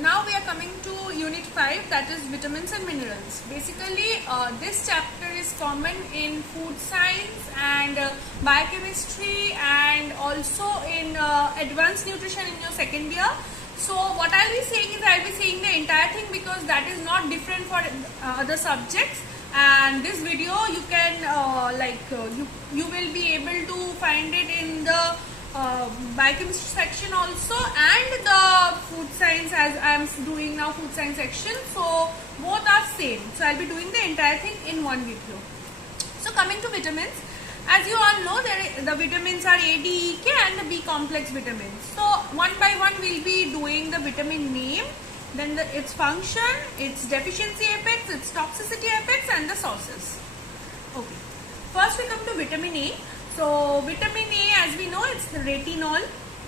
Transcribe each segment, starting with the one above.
Now we are coming to Unit 5, that is vitamins and minerals. Basically, this chapter is common in food science and biochemistry, and also in advanced nutrition in your second year. So what I'll be saying is I'll be saying the entire thing because that is not different for other subjects. And this video you can you will be able to find it in the biochemistry section also, and the food science, as I am doing now food science section. So both are same. So I'll be doing the entire thing in one video. So coming to vitamins, as you all know, the vitamins are A, D, E, K and the B complex vitamins. So one by one we'll be doing the vitamin name, then its function, its deficiency effects, its toxicity effects and the sources. Okay. First we come to vitamin A. So vitamin A, as we know, it's the retinol,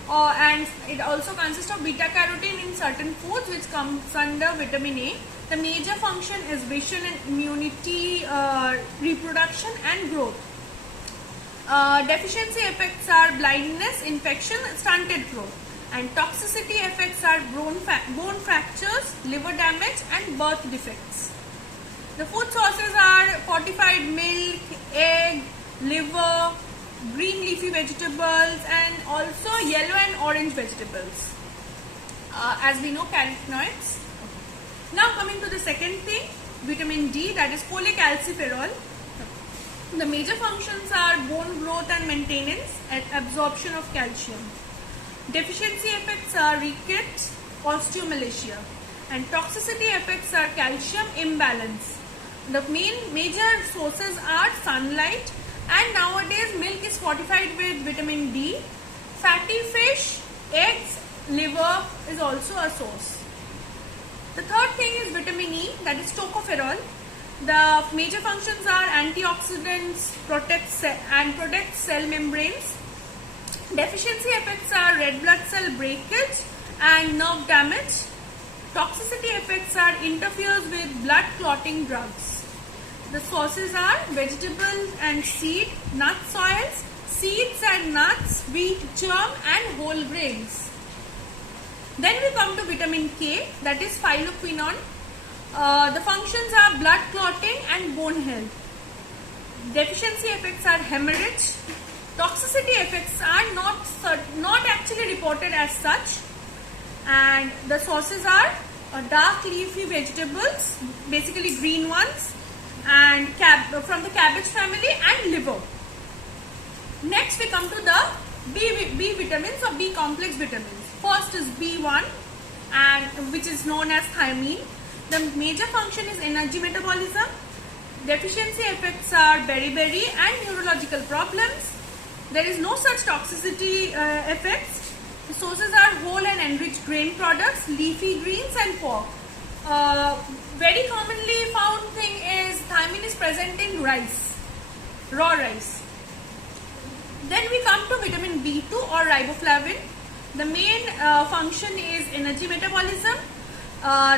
and it also consists of beta carotene in certain foods, which comes under vitamin A. The major function is vision and immunity, reproduction and growth. Deficiency effects are blindness, infection, stunted growth. And toxicity effects are bone fractures, liver damage and birth defects. The food sources are fortified milk, egg, liver, green leafy vegetables and also yellow and orange vegetables. As we know, carotenoids. Now coming to the second thing, vitamin D, that is cholecalciferol. The major functions are bone growth and maintenance and absorption of calcium. Deficiency effects are rickets, osteomalacia, and toxicity effects are calcium imbalance. The major sources are sunlight, and nowadays milk is fortified with vitamin D. Fatty fish, eggs, liver is also a source. The third thing is vitamin E, that is tocopherol. The major functions are antioxidants, protect cell membranes. Deficiency effects are red blood cell breakage and nerve damage. Toxicity effects are interferes with blood clotting drugs. The sources are vegetables and seed, nut oils, seeds and nuts, wheat germ and whole grains. Then we come to vitamin K, that is phylloquinone. The functions are blood clotting and bone health. Deficiency effects are hemorrhage. Toxicity effects are not actually reported as such, and the sources are dark leafy vegetables, basically green ones, and from the cabbage family, and liver. Next we come to the B vitamins or B complex vitamins. First is B1, and which is known as thiamine. The major function is energy metabolism. Deficiency effects are beriberi and neurological problems. There is no such toxicity effects. The sources are whole and enriched grain products, leafy greens and pork. Very commonly found thing is thiamine is present in rice, raw rice. Then we come to vitamin B2 or riboflavin. The main function is energy metabolism.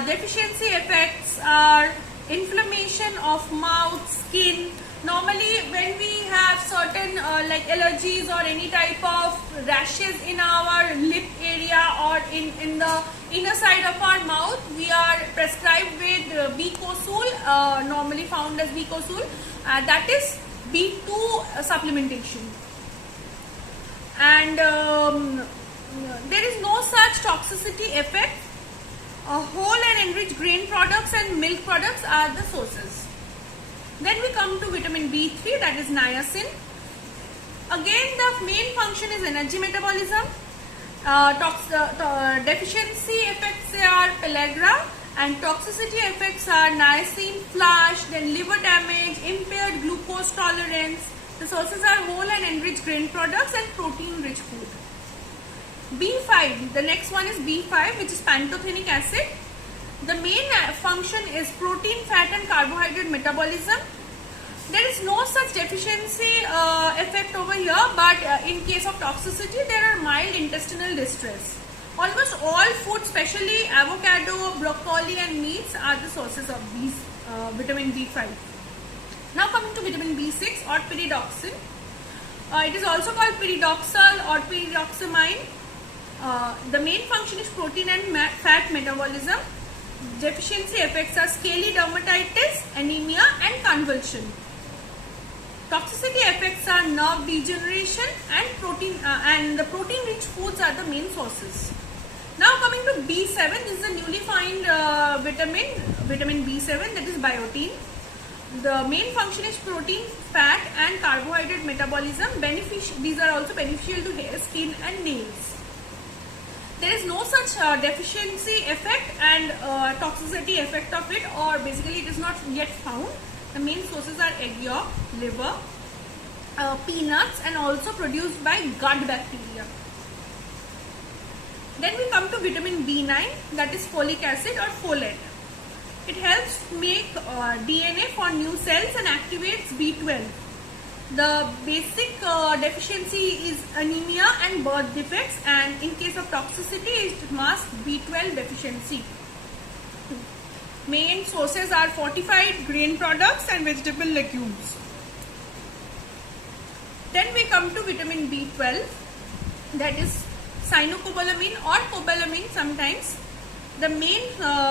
Deficiency effects are inflammation of mouth, skin. Normally when we have certain like allergies or any type of rashes in our lip area or in the inner side of our mouth, we are prescribed with B-Cosul, normally found as B-Cosul. That is B2 supplementation. And there is no such toxicity effect. Whole and enriched grain products and milk products are the sources. Then we come to vitamin B3, that is niacin. Again, the main function is energy metabolism. Deficiency effects are pellagra, and toxicity effects are niacin flush, then liver damage, impaired glucose tolerance. The sources are whole and enriched grain products and protein rich food. B5, the next one is B5, which is pantothenic acid. The main function is protein, fat and carbohydrate metabolism. There is no such deficiency effect over here, but in case of toxicity, there are mild intestinal distress. Almost all food, especially avocado, broccoli and meats, are the sources of these vitamin B5. Now coming to vitamin B6 or pyridoxine. It is also called pyridoxal or pyridoxamine. The main function is protein and fat metabolism. Deficiency effects are scaly dermatitis, anemia and convulsion. Toxicity effects are nerve degeneration and the protein-rich foods are the main sources. Now coming to B7, this is a newly found vitamin B7, that is biotin. The main function is protein, fat and carbohydrate metabolism. These are also beneficial to hair, skin and nails. There is no such deficiency effect and toxicity effect of it, or basically it is not yet found. The main sources are egg yolk, liver, peanuts and also produced by gut bacteria. Then we come to vitamin B9, that is folic acid or folate. It helps make DNA for new cells and activates B12. The basic deficiency is anemia and birth defects, and in case of toxicity it must B12 deficiency. Main sources are fortified grain products and vegetable legumes. Then we come to vitamin B12, that is cyanocobalamin or cobalamin sometimes. The main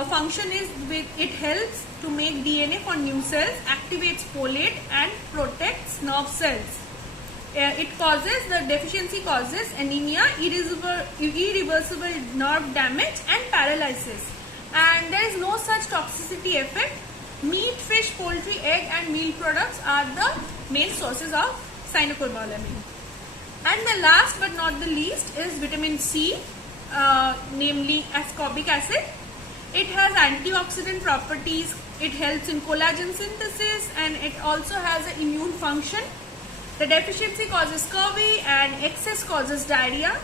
function is it helps to make DNA for new cells, activates folate and protects nerve cells. The deficiency causes anemia, irreversible nerve damage and paralysis. And there is no such toxicity effect. Meat, fish, poultry, egg and meat products are the main sources of cyanocobalamin. And the last but not the least is vitamin C, namely ascorbic acid. It has antioxidant properties, it helps in collagen synthesis and it also has an immune function. The deficiency causes scurvy and excess causes diarrhea.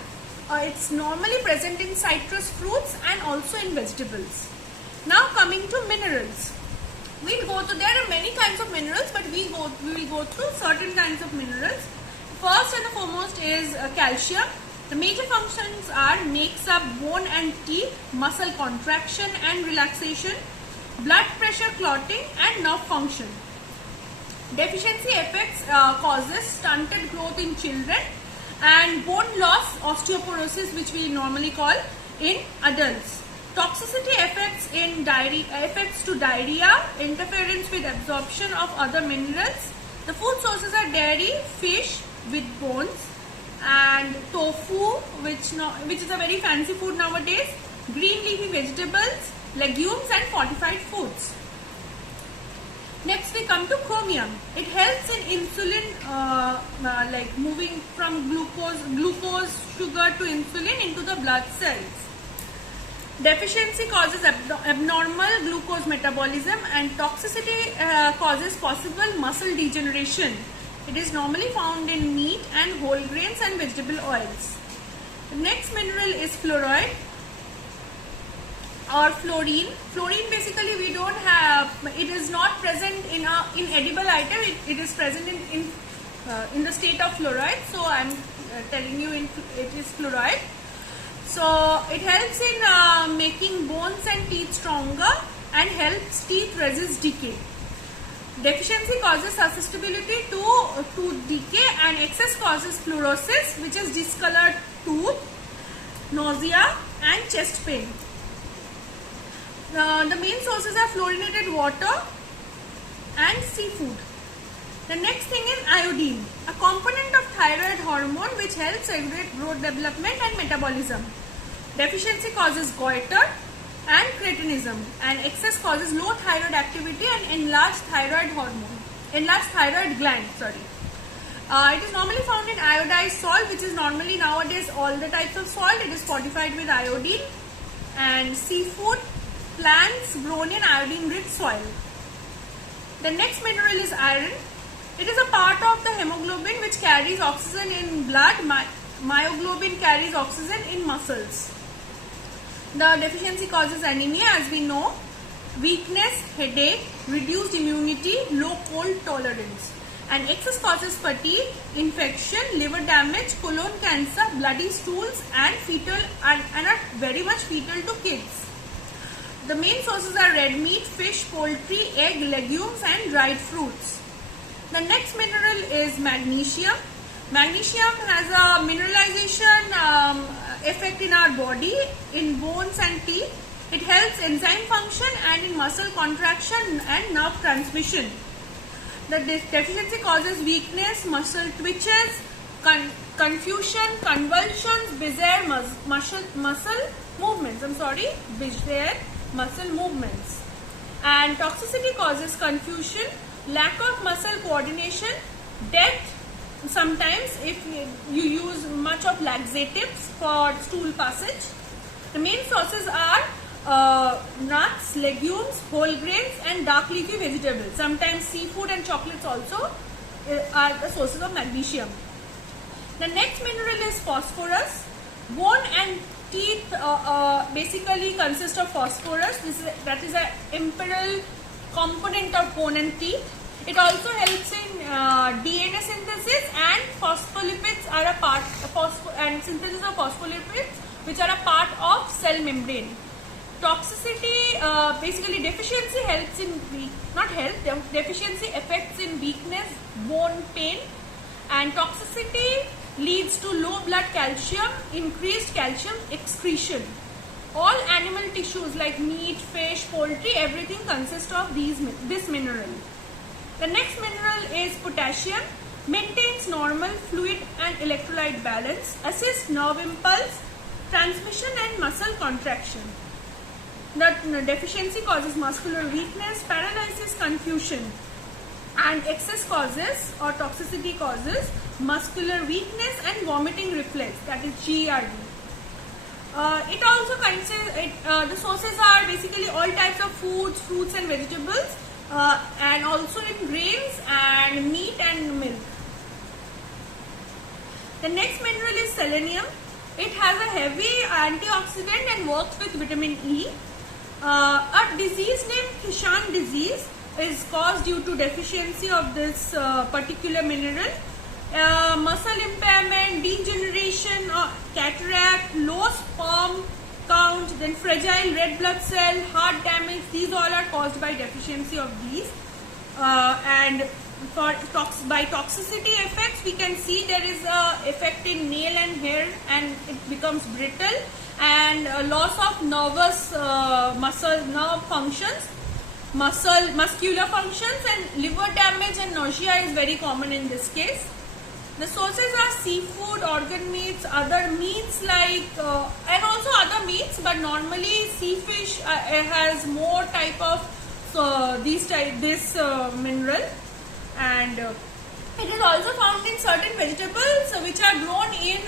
It's normally present in citrus fruits and also in vegetables. Now coming to minerals. There are many kinds of minerals, but we will go through certain kinds of minerals. First and the foremost is calcium. The major functions are makes up bone and teeth, muscle contraction and relaxation, blood pressure clotting and nerve function. Deficiency effects causes stunted growth in children and bone loss, osteoporosis, which we normally call in adults. Toxicity effects to diarrhea, interference with absorption of other minerals. The food sources are dairy, fish with bones, and tofu, which is a very fancy food nowadays, green leafy vegetables, legumes and fortified foods. Next we come to chromium. It helps in insulin, like moving from glucose sugar to insulin into the blood cells. Deficiency causes abnormal glucose metabolism and toxicity causes possible muscle degeneration. It is normally found in meat and whole grains and vegetable oils. The next mineral is fluoride or fluorine. Fluorine basically we don't have, it is not present in edible item, it is present in the state of fluoride. So I am telling you it is fluoride. So it helps in making bones and teeth stronger and helps teeth resist decay. Deficiency causes susceptibility to tooth decay and excess causes fluorosis, which is discolored tooth, nausea and chest pain. The main sources are fluorinated water and seafood. The next thing is iodine, a component of thyroid hormone which helps regulate growth development and metabolism. Deficiency causes goiter and cretinism, and excess causes low thyroid activity and enlarged thyroid gland. It is normally found in iodized salt, which is normally nowadays all the types of salt. It is fortified with iodine, and seafood, plants grown in iodine-rich soil. The next mineral is iron. It is a part of the hemoglobin which carries oxygen in blood. Myoglobin carries oxygen in muscles. The deficiency causes anemia, as we know, weakness, headache, reduced immunity, low cold tolerance. And excess causes fatigue, infection, liver damage, colon cancer, bloody stools and are very much fetal to kids. The main sources are red meat, fish, poultry, egg, legumes and dried fruits. The next mineral is magnesium. Magnesium has a mineralization effect in our body, in bones and teeth. It helps enzyme function and in muscle contraction and nerve transmission. The deficiency causes weakness, muscle twitches, confusion, convulsions, bizarre muscle movements. Bizarre muscle movements. And toxicity causes confusion, lack of muscle coordination, death. Sometimes if you use much of laxatives for stool passage. The main sources are nuts, legumes, whole grains and dark leafy vegetables. Sometimes seafood and chocolates also are the sources of magnesium. The next mineral is phosphorus. Bone and teeth basically consist of phosphorus. That is an integral component of bone and teeth. It also helps in DNA synthesis, and phospholipids are a part and synthesis of phospholipids, which are a part of cell membrane. Toxicity, basically deficiency helps in deficiency affects in weakness, bone pain, and toxicity leads to low blood calcium, increased calcium excretion. All animal tissues like meat, fish, poultry, everything consists of this mineral. The next mineral is potassium. Maintains normal fluid and electrolyte balance, assists nerve impulse, transmission and muscle contraction. The deficiency causes muscular weakness, paralysis, confusion, and excess causes or toxicity causes muscular weakness and vomiting reflex, that is GERD. It also the sources are basically all types of foods, fruits and vegetables, and also in grains and meat and milk. The next mineral is selenium. It has a heavy antioxidant and works with vitamin E. A disease named Kishan disease is caused due to deficiency of this particular mineral. Muscle impairment, degeneration, cataract, low sperm count, then fragile red blood cell, heart damage, these all are caused by deficiency of these. And by toxicity effects, we can see there is a effect in nail and hair, and it becomes brittle, and loss of nerve functions, muscular functions, and liver damage and nausea is very common in this case. The sources are seafood, organ meats, other meats like and also other meats, but normally sea fish has more type of this mineral, and it is also found in certain vegetables which are grown in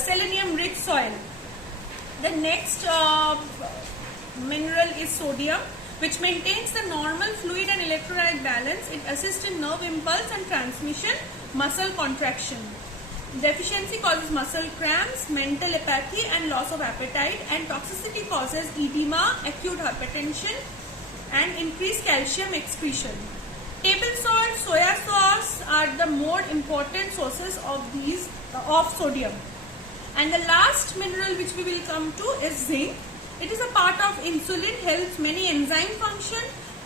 selenium rich soil. The next mineral is sodium, which maintains the normal fluid and electrolyte balance. It assists in nerve impulse and transmission, muscle contraction. Deficiency causes muscle cramps, mental apathy and loss of appetite, and toxicity causes edema, acute hypertension and increased calcium excretion. Table salt, soya sauce are the more important sources of sodium. And the last mineral which we will come to is zinc. It is a part of insulin, helps many enzyme function,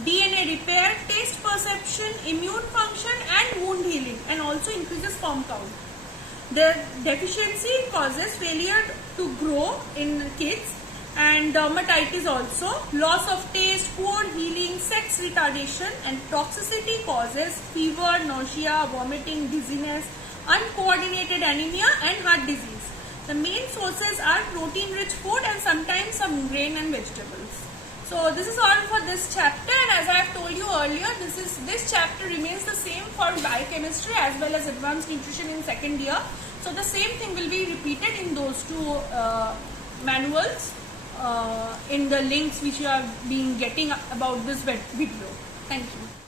DNA repair, taste perception, immune function and wound healing, and also increases sperm count. The deficiency causes failure to grow in kids and dermatitis also, loss of taste, poor healing, sex retardation, and toxicity causes fever, nausea, vomiting, dizziness, uncoordinated anemia and heart disease. The main sources are protein-rich food and sometimes some grain and vegetables. So this is all for this chapter, and as I have told you earlier, this chapter remains the same for biochemistry as well as advanced nutrition in second year. So the same thing will be repeated in those two manuals in the links which you have been getting about this video. Thank you.